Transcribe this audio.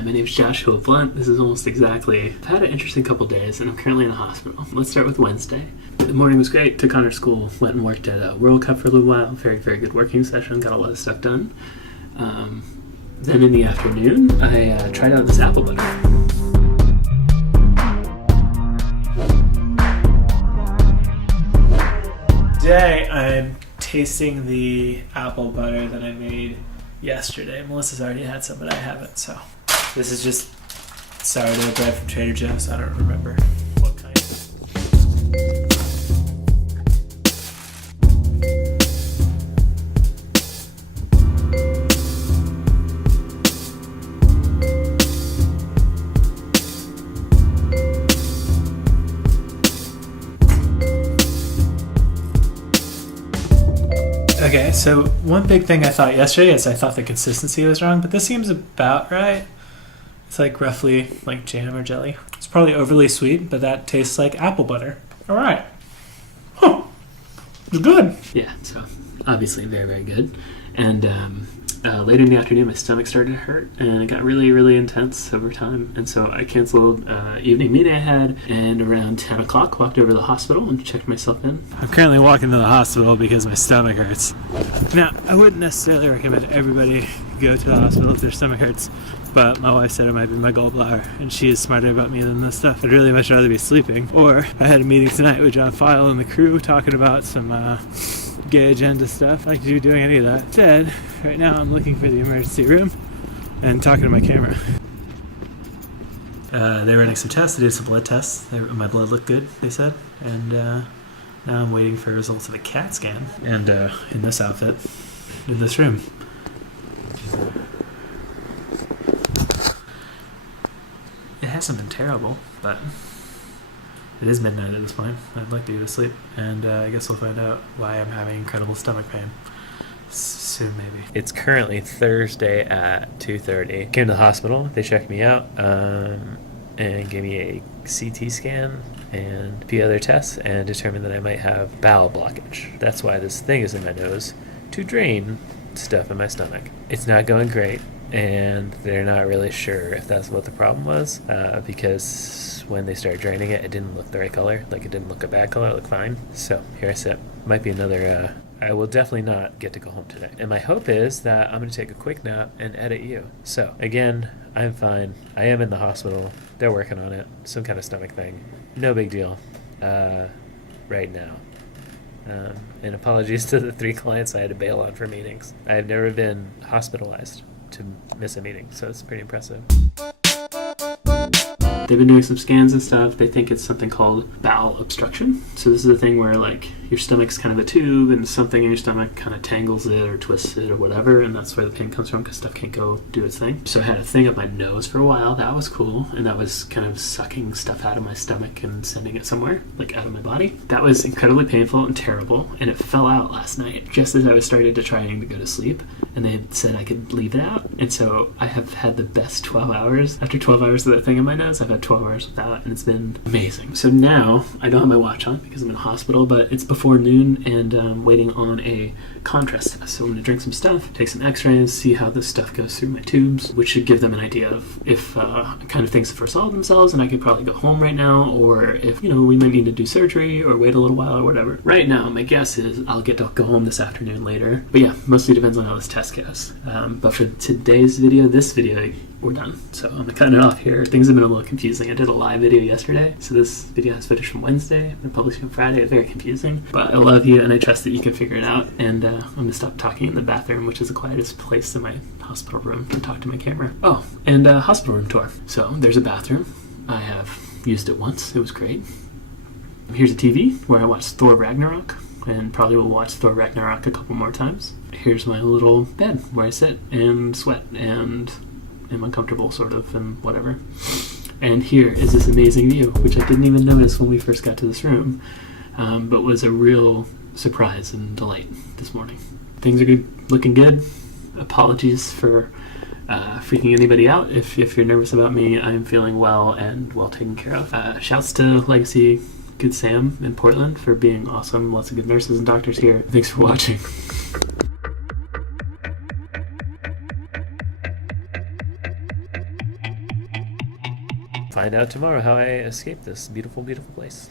Hi, my name is Joshua Blunt. This is almost exactly. I've had an interesting couple days, and I'm currently in the hospital. Let's start with Wednesday. The morning was great. Took Connor to school. Went and worked at World Cup for a little while. Very, very good working session. Got a lot of stuff done. Then in the afternoon, I tried out this apple butter. Today, I'm tasting the apple butter that I made yesterday. Melissa's already had some, but I haven't, so. This is just sourdough bread from Trader Joe's. I don't remember what kind. Okay, so one big thing I thought yesterday is I thought the consistency was wrong, but this seems about right. It's like roughly like jam or jelly. It's probably overly sweet, but that tastes like apple butter. All right. Huh. It's good. Yeah, so obviously very, very good. And later in the afternoon, my stomach started to hurt, and it got really, really intense over time. And so I canceled evening meeting I had, and around 10 o'clock, walked over to the hospital and checked myself in. I'm currently walking to the hospital because my stomach hurts. Now, I wouldn't necessarily recommend everybody go to the hospital if their stomach hurts, but my wife said it might be my gallbladder, and she is smarter about me than this stuff. I'd really much rather be sleeping. Or I had a meeting tonight with John File and the crew talking about some gay agenda stuff. I could be doing any of that. Instead, right now I'm looking for the emergency room and talking to my camera. They were running some tests. They did some blood tests. My blood looked good, they said. And now I'm waiting for results of a CAT scan. And in this outfit, in this room. It hasn't been terrible, but it is midnight at this point. I'd like to go to sleep, and I guess we'll find out why I'm having incredible stomach pain soon, maybe. It's currently Thursday at 2:30. Came to the hospital. They checked me out and gave me a CT scan and a few other tests, and determined that I might have bowel blockage. That's why this thing is in my nose, to drain stuff in my stomach. It's not going great, and they're not really sure if that's what the problem was, because when they started draining it, it didn't look the right color. Like, it didn't look a bad color, it looked fine. So here I sit. Might be another, I will definitely not get to go home today. And my hope is that I'm going to take a quick nap and edit you. So again, I'm fine. I am in the hospital. They're working on it. Some kind of stomach thing. No big deal right now. And apologies to the 3 clients I had to bail on for meetings. I've never been hospitalized to miss a meeting, so it's pretty impressive. They've been doing some scans and stuff. They think it's something called bowel obstruction. So this is a thing where, like, your stomach's kind of a tube, and something in your stomach kind of tangles it or twists it or whatever, and that's where the pain comes from, because stuff can't go do its thing. So I had a thing up my nose for a while. That was cool, and that was kind of sucking stuff out of my stomach and sending it somewhere, like out of my body. That was incredibly painful and terrible, and it fell out last night just as I was starting to try to go to sleep, and they had said I could leave it out. And so I have had the best 12 hours. After 12 hours of that thing in my nose, I've had 12 hours without, and it's been amazing. So now I don't have my watch on because I'm in a hospital, but it's before noon, and I'm waiting on a contrast test. So I'm going to drink some stuff, take some x-rays, see how this stuff goes through my tubes, which should give them an idea of if kind of things have resolved themselves and I could probably go home right now, or if, we might need to do surgery or wait a little while or whatever. Right now, my guess is I'll get to go home this afternoon later. But yeah, mostly depends on how this test goes. But for today's video, we're done. So I'm gonna cut it off here. Things have been a little confusing. I did a live video yesterday, so this video has footage from Wednesday. They're publishing on Friday. It's very confusing, but I love you and I trust that you can figure it out. And I'm gonna stop talking in the bathroom, which is the quietest place in my hospital room, and talk to my camera. Oh, and hospital room tour. So there's a bathroom. I have used it once. It was great. Here's a TV where I watched Thor Ragnarok, and probably will watch Thor Ragnarok a couple more times. Here's my little bed where I sit and sweat and am uncomfortable, sort of, and whatever. And here is this amazing view, which I didn't even notice when we first got to this room, but was a real surprise and delight this morning. Things are looking good. Apologies for freaking anybody out. If you're nervous about me, I'm feeling well and well taken care of. Shouts to Legacy Good Sam in Portland for being awesome. Lots of good nurses and doctors here. Thanks for watching. find out tomorrow how I escape this beautiful, beautiful place.